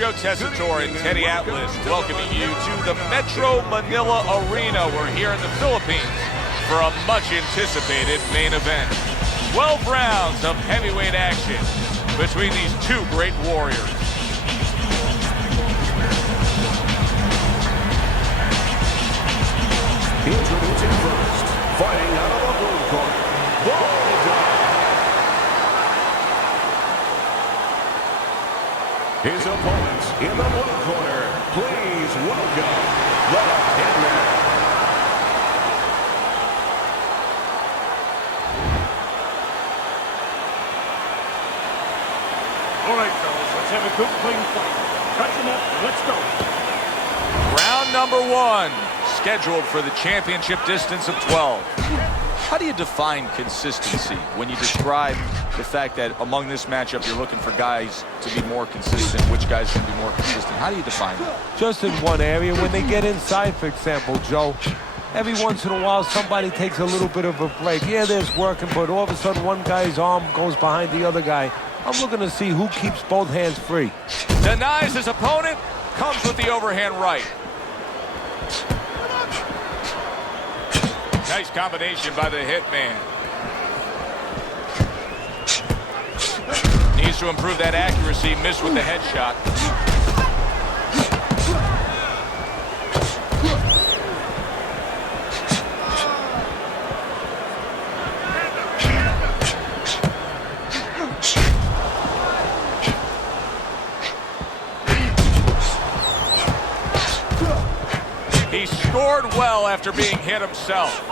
Joe Tessitore and Teddy Atlas welcoming you to the Metro Manila Arena. We're here in the Philippines for a much-anticipated main event. 12 rounds of heavyweight action between these two great warriors. Introducing first, fighting out of the blue corner, Golota. His opponents in the blue corner, please welcome the Hitman. All right, fellas, let's have a good, clean fight. Touch him up, let's go. Round number one, scheduled for the championship distance of 12. How do you define consistency when you describe the fact that among this matchup you're looking for guys to be more consistent? Which guys can be more consistent? How do you define that? Just in one area, when they get inside, for example, Joe, every once in a while somebody takes a little bit of a break. Yeah, there's working, but all of a sudden one guy's arm goes behind the other guy. I'm looking to see who keeps both hands free. Denies his opponent, comes with the overhand right. Nice combination by the Hitman. Needs to improve that accuracy, missed with the headshot. He scored well after being hit himself.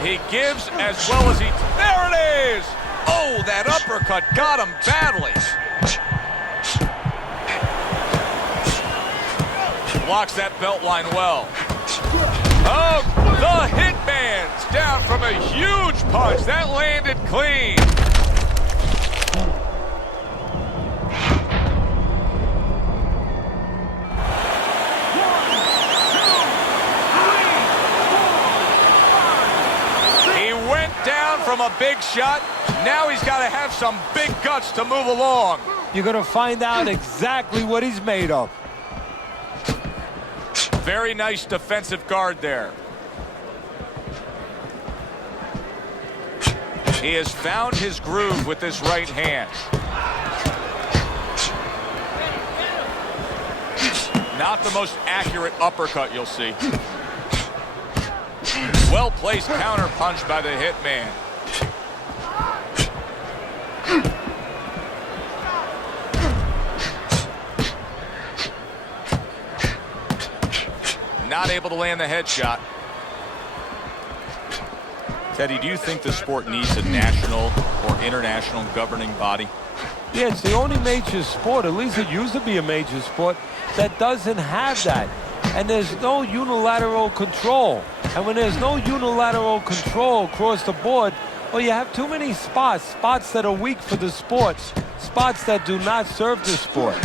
He gives as well as he... There it is! Oh, that uppercut got him badly. Blocks that belt line well. Oh, the Hitman's down from a huge punch. That landed clean. Down from a big shot. Now he's got to have some big guts to move along. You're going to find out exactly what he's made of. Very nice defensive guard there. He has found his groove with this right hand. Not the most accurate uppercut you'll see. Well-placed counter punch by the Hitman. Not able to land the headshot. Teddy, do you think the sport needs a national or international governing body? Yeah, it's the only major sport, at least it used to be a major sport, that doesn't have that. And there's no unilateral control. And when there's no unilateral control across the board, well, you have too many spots that are weak for the sport, spots that do not serve the sport.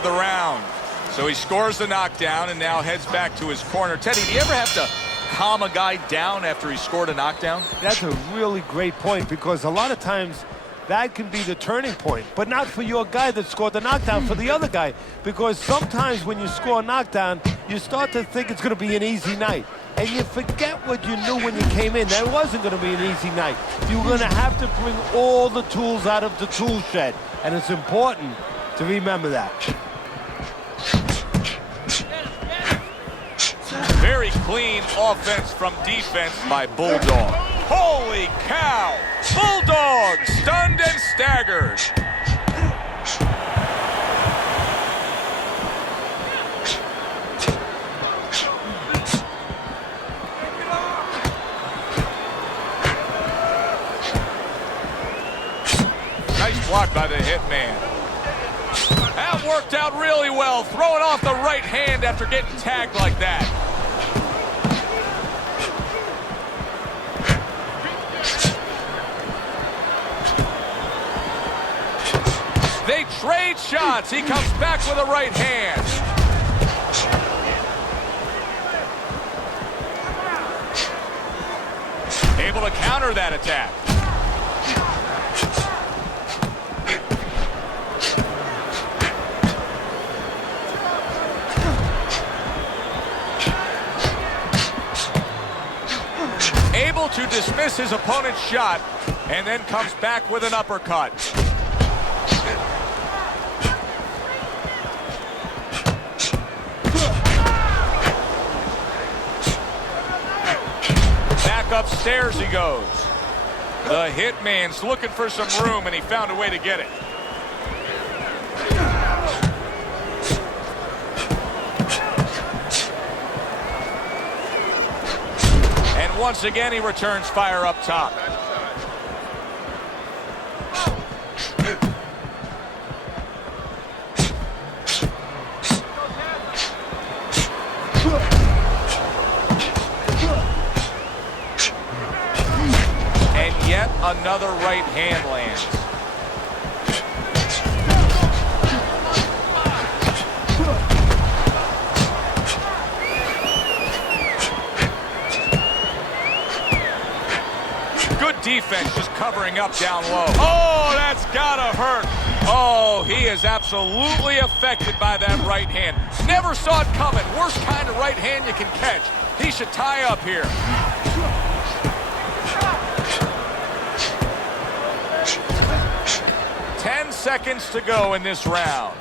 The round. So he scores the knockdown and now heads back to his corner. Teddy, do you ever have to calm a guy down after he scored a knockdown? That's a really great point, because a lot of times that can be the turning point, but not for your guy that scored the knockdown, for the other guy, because sometimes when you score a knockdown, you start to think it's going to be an easy night, and you forget what you knew when you came in. That it wasn't going to be an easy night. You're going to have to bring all the tools out of the tool shed, and it's important to remember that. Very clean offense from defense by Bulldog. Holy cow! Bulldog stunned and staggered. Nice block by the Hitman. worked out really well, throwing off the right hand after getting tagged like that. They trade shots. He comes back with a right hand. Able to counter that attack. Able to dismiss his opponent's shot and then comes back with an uppercut. Upstairs he goes. The hitman's looking for some room, and he found a way to get it. And once again, he returns fire up top. Yet another right hand lands. Good defense, just covering up down low. Oh, that's gotta hurt. Oh, he is absolutely affected by that right hand. Never saw it coming. Worst kind of right hand you can catch. He should tie up here. 10 seconds to go in this round.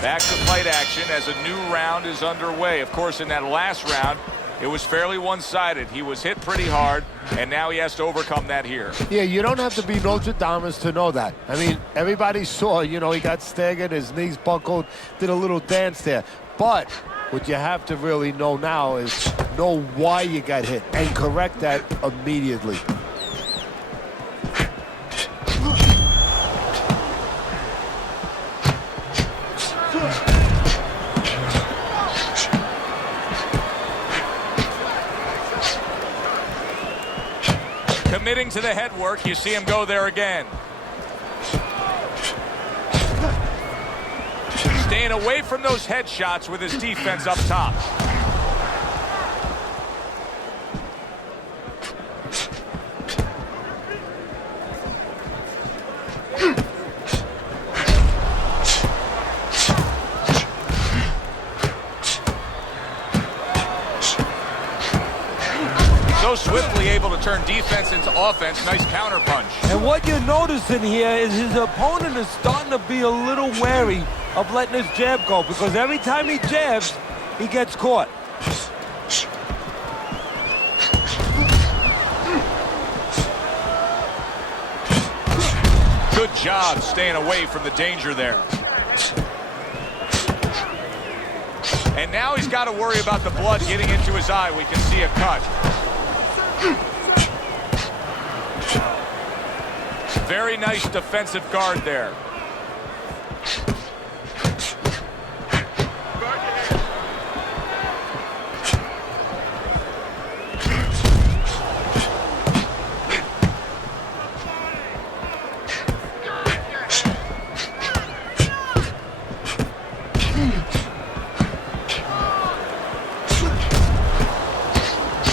Back to fight action as a new round is underway. Of course, in that last round, it was fairly one-sided. He was hit pretty hard, and now he has to overcome that here. Yeah, you don't have to be Nostradamus to know that. I mean, everybody saw, you know, he got staggered, his knees buckled, did a little dance there. But what you have to really know now is know why you got hit and correct that immediately. Committing to the head work, you see him go there again. Staying away from those head shots with his defense up top. So swiftly able to turn defense into offense. Nice counter punch. And what you're noticing here is his opponent is starting to be a little wary of letting his jab go, because every time he jabs, he gets caught. Good job staying away from the danger there. And now he's got to worry about the blood getting into his eye. We can see a cut. Very nice defensive guard there.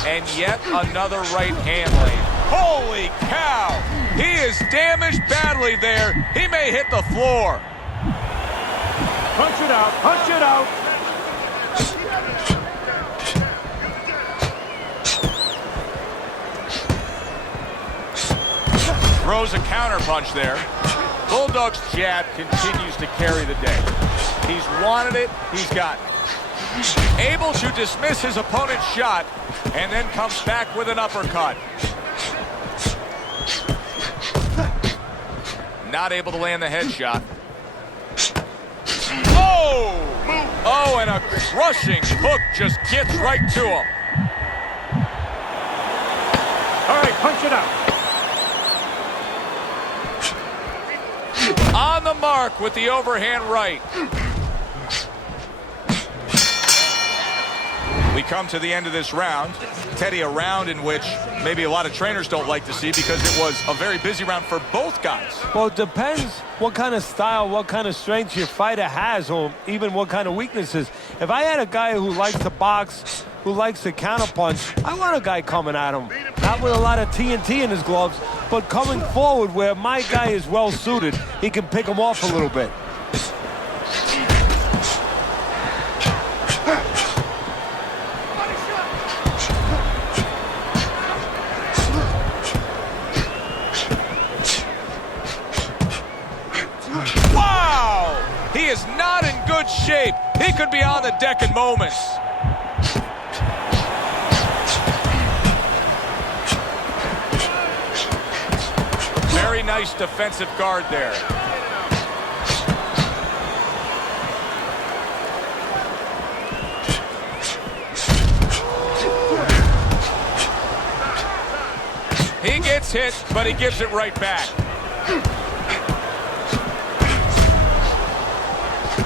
And yet another right hand land. Holy cow! He is damaged badly there. He may hit the floor. Punch it out, punch it out. Throws a counter punch there. Bulldog's jab continues to carry the day. He's wanted it, he's gotten it. Able to dismiss his opponent's shot and then comes back with an uppercut. Not able to land the headshot. Oh! Oh, and a crushing hook just gets right to him. All right, punch it out. On the mark with the overhand right. We come to the end of this round. Teddy, a round in which maybe a lot of trainers don't like to see because it was a very busy round for both guys. Well, it depends what kind of style, what kind of strength your fighter has, or even what kind of weaknesses. If I had a guy who likes to box, who likes to counterpunch, I want a guy coming at him. Not with a lot of TNT in his gloves, but coming forward where my guy is well suited, he can pick him off a little bit. He is not in good shape. He could be on the deck in moments. Very nice defensive guard there. He gets hit, but he gives it right back.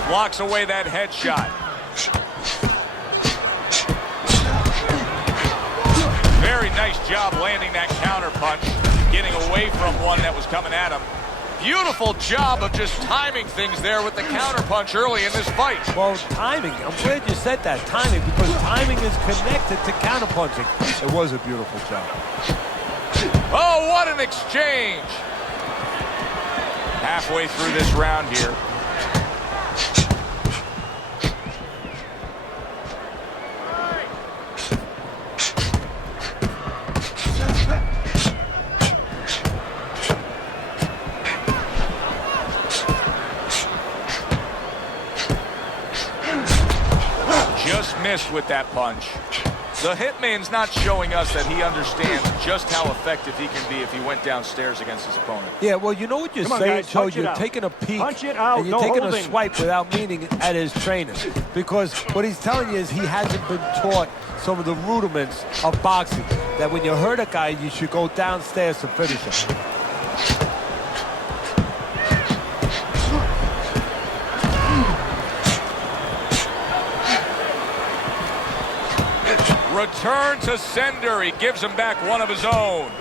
Blocks away that headshot. Very nice job landing that counter punch, getting away from one that was coming at him. Beautiful job of just timing things there with the counter punch early in this fight. Well, timing. I'm glad you said that, timing, because timing is connected to counter punching. It was a beautiful job. Oh, what an exchange. Halfway through this round here. Just missed with that punch. The Hitman's not showing us that he understands just how effective he can be if he went downstairs against his opponent. Yeah, well, you know what you're Come on, saying, guys, Joe? punch it You're out. taking a peek Punch it out, and you're no taking holding. a swipe without meaning at his trainer. Because what he's telling you is he hasn't been taught some of the rudiments of boxing. That when you hurt a guy, you should go downstairs to finish him. Return to sender. He gives him back one of his own.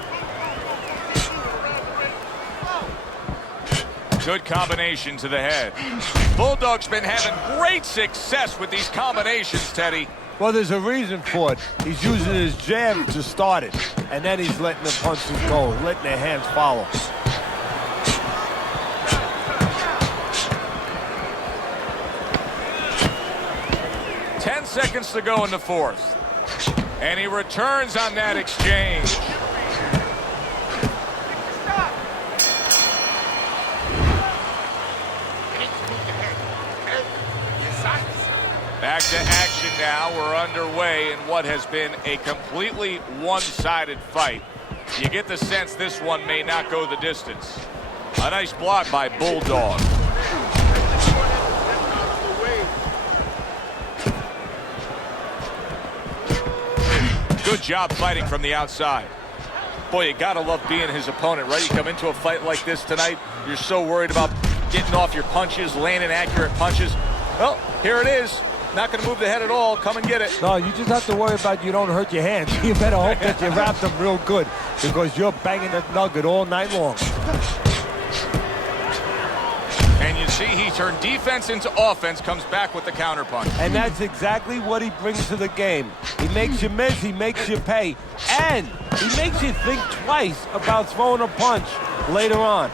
Good combination to the head. Bulldog's been having great success with these combinations, Teddy. Well, there's a reason for it. He's using his jab to start it, and then he's letting the punches go, letting the hands follow. Seconds to go in the fourth. And he returns on that exchange. Back to action now. We're underway in what has been a completely one-sided fight. You get the sense this one may not go the distance. A nice block by Bulldog. Good job fighting from the outside. Boy, you gotta love being his opponent, right? You come into a fight like this tonight, you're so worried about getting off your punches, landing accurate punches. Well, here it is. Not gonna move the head at all. Come and get it. No, you just have to worry about you don't hurt your hands. You better hope that you wrap them real good because you're banging that nugget all night long. And you see he turned defense into offense, comes back with the counter punch. And that's exactly what he brings to the game. He makes you miss, he makes you pay, and he makes you think twice about throwing a punch later on.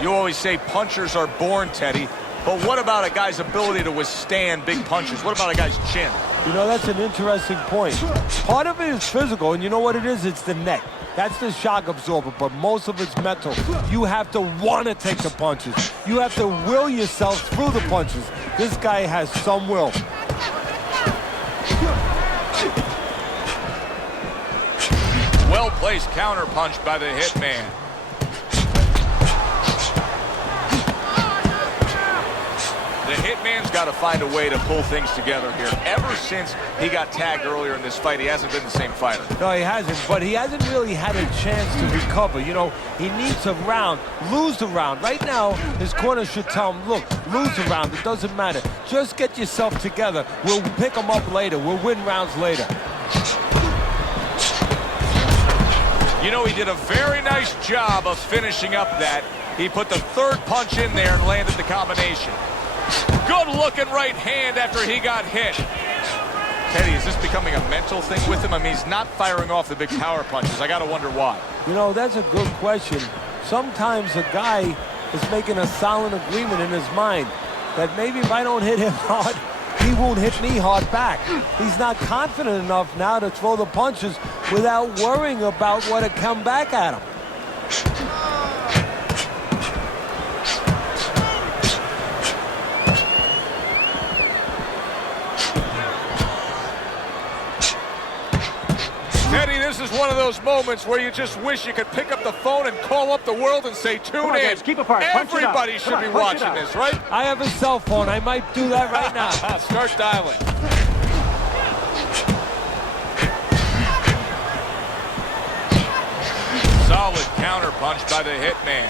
You always say punchers are born, Teddy, but what about a guy's ability to withstand big punches? What about a guy's chin? You know, that's an interesting point. Part of it is physical, and you know what it is? It's the neck. That's the shock absorber, but most of it's mental. You have to want to take the punches. You have to will yourself through the punches. This guy has some will. Well-placed counter punch by the Hitman. The the Hitman's got to find a way to pull things together here. Ever since he got tagged earlier in this fight, he hasn't been the same fighter. No, he hasn't, but he hasn't really had a chance to recover. You know, he needs a round, lose the round. Right now, his corner should tell him, look, lose the round, it doesn't matter. Just get yourself together. We'll pick him up later. We'll win rounds later. You know, he did a very nice job of finishing up that. He put the third punch in there and landed the combination. Good looking right hand after he got hit. Teddy, is this becoming a mental thing with him? I mean, he's not firing off the big power punches. I got to wonder why. You know, that's a good question. Sometimes a guy is making a silent agreement in his mind that maybe if I don't hit him hard, he won't hit me hard back. He's not confident enough now to throw the punches without worrying about what will come back at him. Teddy, this is one of those moments where you just wish you could pick up the phone and call up the world and say, tune in. Guys, keep apart. Everybody should be watching this, right? I have a cell phone. I might do that right now. Start dialing. Solid counter punch by the Hitman.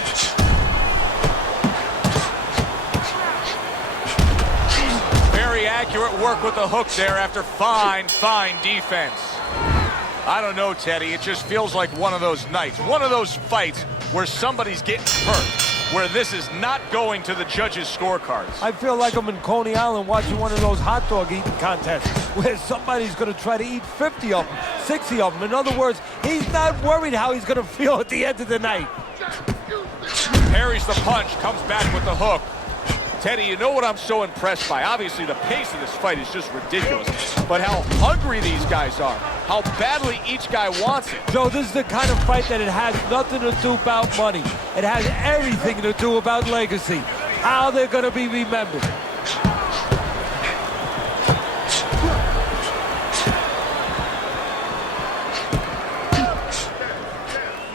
Very accurate work with the hook there after fine defense. I don't know, Teddy. It just feels like one of those nights, one of those fights where somebody's getting hurt, where this is not going to the judges' scorecards. I feel like I'm in Coney Island watching one of those hot dog eating contests where somebody's going to try to eat 50 of them, 60 of them. In other words, he's not worried how he's going to feel at the end of the night. Parries the punch, comes back with the hook. Teddy, you know what I'm so impressed by? Obviously, the pace of this fight is just ridiculous, but how hungry these guys are, how badly each guy wants it. Joe, this is the kind of fight that it has nothing to do about money. It has everything to do about legacy, how they're going to be remembered.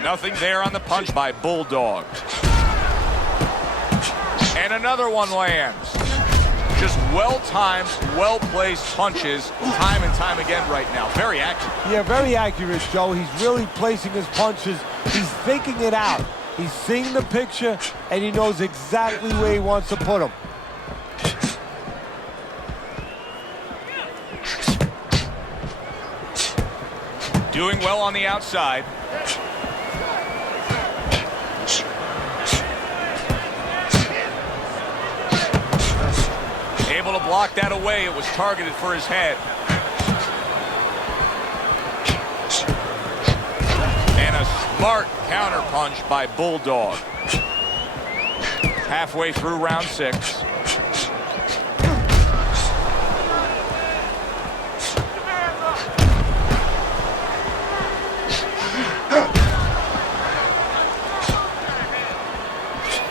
Nothing there on the punch by Bulldog. And another one lands. Just well-timed, well-placed punches time and time again right now. Very accurate. Yeah, very accurate, Joe. He's really placing his punches. He's thinking it out. He's seeing the picture, and he knows exactly where he wants to put them. Doing well on the outside. Able to block that away. It was targeted for his head. And a smart counter punch by Bulldog. Halfway through round 6.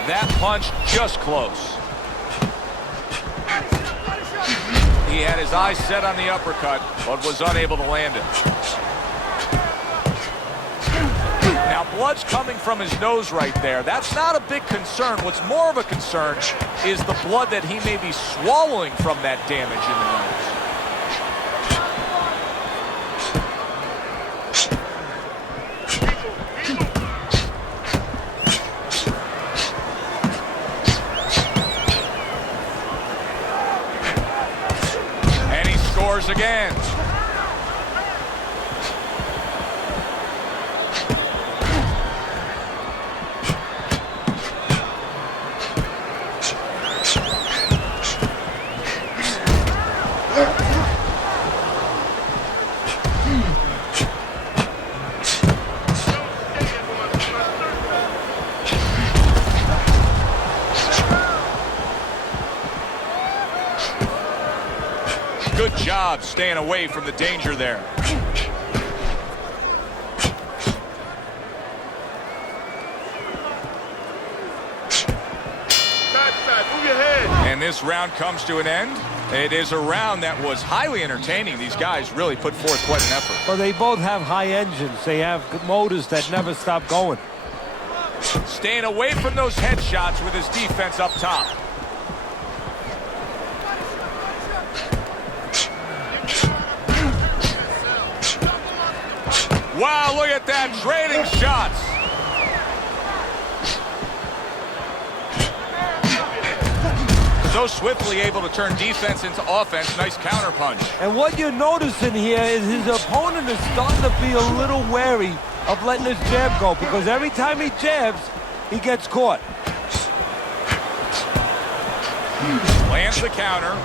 That punch just close. He had his eyes set on the uppercut, but was unable to land it. Now, blood's coming from his nose right there. That's not a big concern. What's more of a concern is the blood that he may be swallowing from that damage in the nose. Again. Good job staying away from the danger there. And this round comes to an end. It is a round that was highly entertaining. These guys really put forth quite an effort. Well, they both have high engines. They have motors that never stop going. Staying away from those headshots with his defense up top. Wow, look at that, trading shots. So swiftly able to turn defense into offense. Nice counterpunch. And what you're noticing here is his opponent is starting to be a little wary of letting his jab go, because every time he jabs, he gets caught. Lands the counter.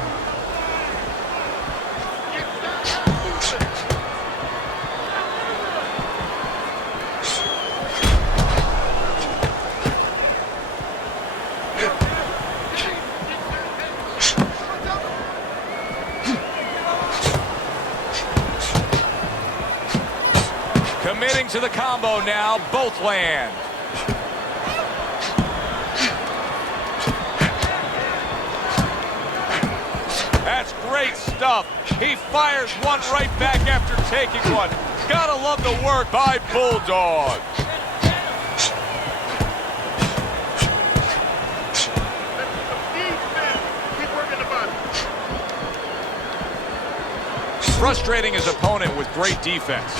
Committing to the combo now, both land. That's great stuff. He fires one right back after taking one. Gotta love the work by Bulldog. Frustrating his opponent with great defense.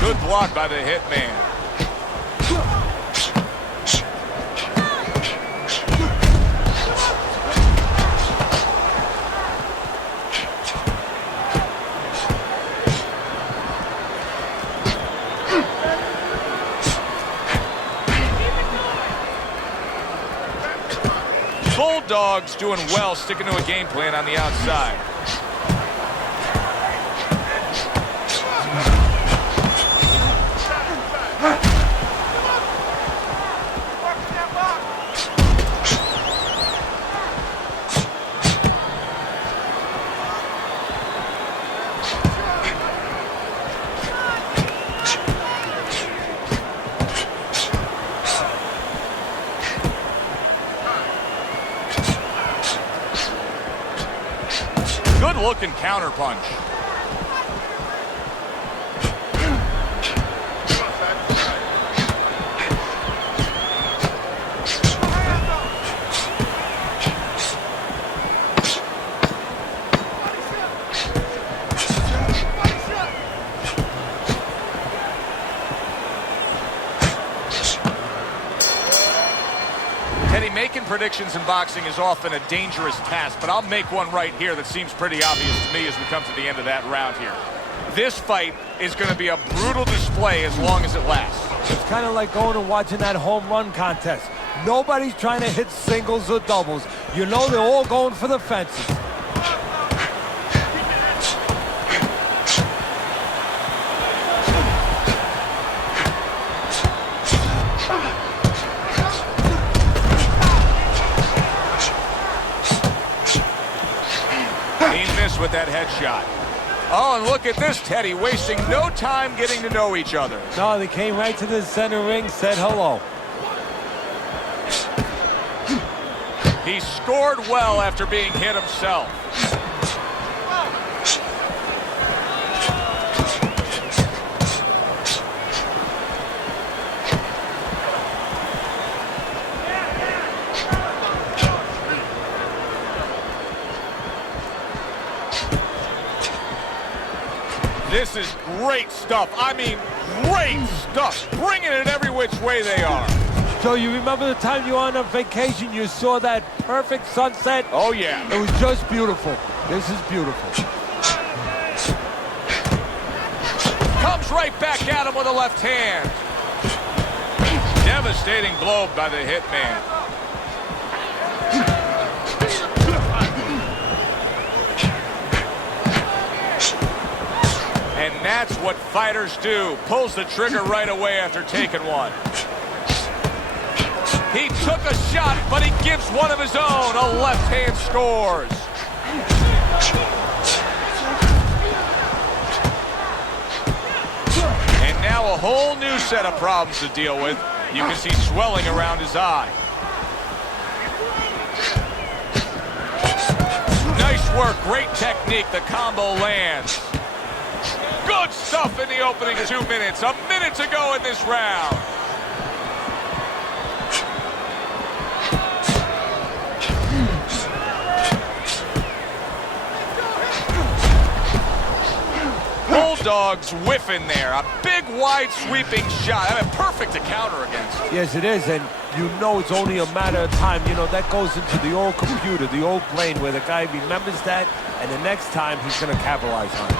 Good block by the hitman. Bulldog's doing well, sticking to a game plan on the outside. Good-looking counterpunch. Teddy, making predictions in boxing is often a dangerous task, but I'll make one right here that seems pretty obvious to me as we come to the end of that round here. This fight is going to be a brutal display as long as it lasts. It's kind of like going and watching that home run contest. Nobody's trying to hit singles or doubles. You know they're all going for the fences. With that headshot. Oh, and look at this, Teddy, wasting no time getting to know each other. No, they came right to the center ring, said hello. He scored well after being hit himself. This is great stuff. I mean, great stuff. Bringing it every which way they are. So you remember the time you were on a vacation, you saw that perfect sunset? Oh, yeah. It was just beautiful. This is beautiful. Comes right back at him with a left hand. Devastating blow by the hitman. And that's what fighters do. Pulls the trigger right away after taking one. He took a shot, but he gives one of his own. A left hand scores. And now a whole new set of problems to deal with. You can see swelling around his eye. Nice work, great technique. The combo lands. Good stuff in the opening 2 minutes. A minute to go in this round. Bulldog's whiffing there. A big, wide, sweeping shot. I mean, perfect to counter against. Yes, it is, and you know it's only a matter of time. You know, that goes into the old computer, the old brain, where the guy remembers that, and the next time he's going to capitalize on it.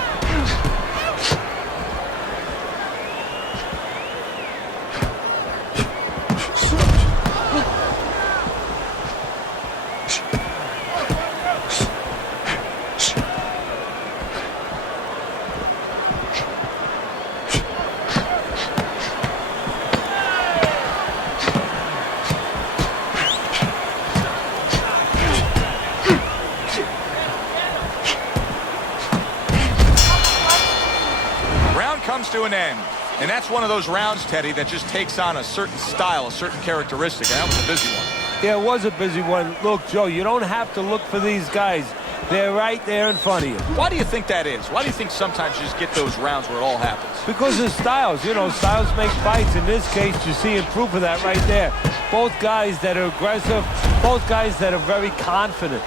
Comes to an end, and that's one of those rounds, Teddy, that just takes on a certain style, a certain characteristic. That was a busy one. Yeah, it was a busy one. Look, Joe, you don't have to look for these guys. They're right there in front of you. Why do you think that is? Why do you think sometimes you just get those rounds where it all happens? Because of styles. You know, styles make fights. In this case, you see proof of that right there. Both guys that are aggressive, both guys that are very confident.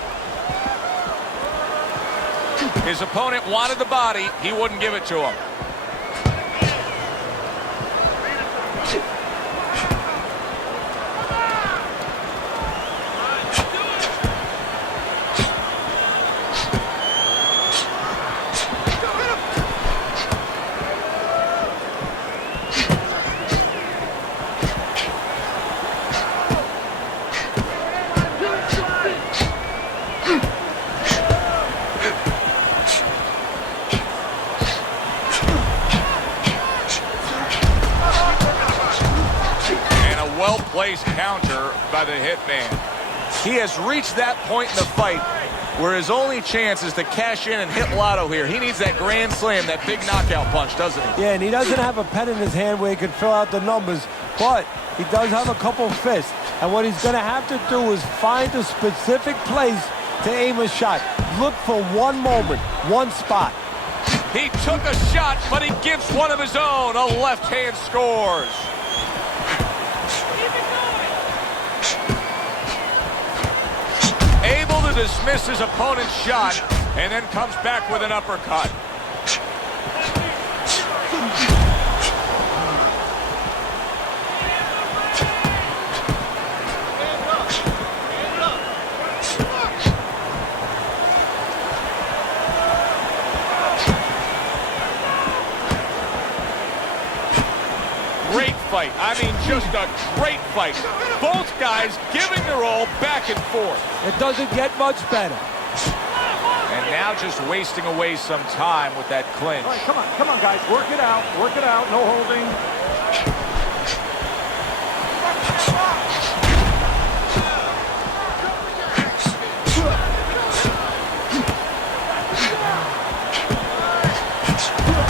His opponent wanted the body. He wouldn't give it to him. Well-placed counter by the hitman. He has reached that point in the fight where his only chance is to cash in and hit lotto here. He needs that grand slam, that big knockout punch, doesn't he? Yeah, and he doesn't have a pen in his hand where he can fill out the numbers, but he does have a couple fists. And what he's going to have to do is find a specific place to aim a shot. Look for one moment, one spot. He took a shot, but he gives one of his own. A left hand scores. Able to dismiss his opponent's shot, and then comes back with an uppercut. Great fight. I mean, just a great fight. Both guys giving their all back and forth. It doesn't get much better. And now just wasting away some time with that clinch. All right, come on, guys. Work it out, no holding.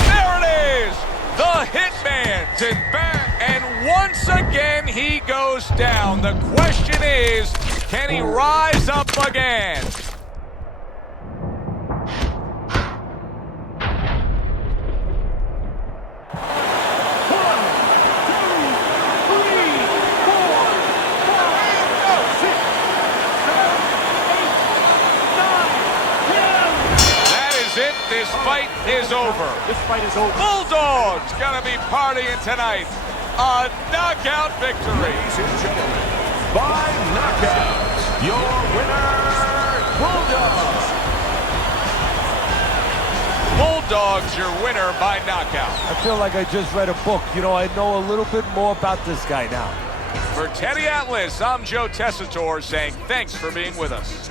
There it is! The Hitman's in back, and once again he goes down. The question is, can he rise up again? This fight is over. This fight is over. Bulldog's gonna be partying tonight. A knockout victory. Ladies and gentlemen, by knockout, your winner, Bulldog. Bulldog's your winner by knockout. I feel like I just read a book. You know, I know a little bit more about this guy now. For Teddy Atlas, I'm Joe Tessitore saying thanks for being with us.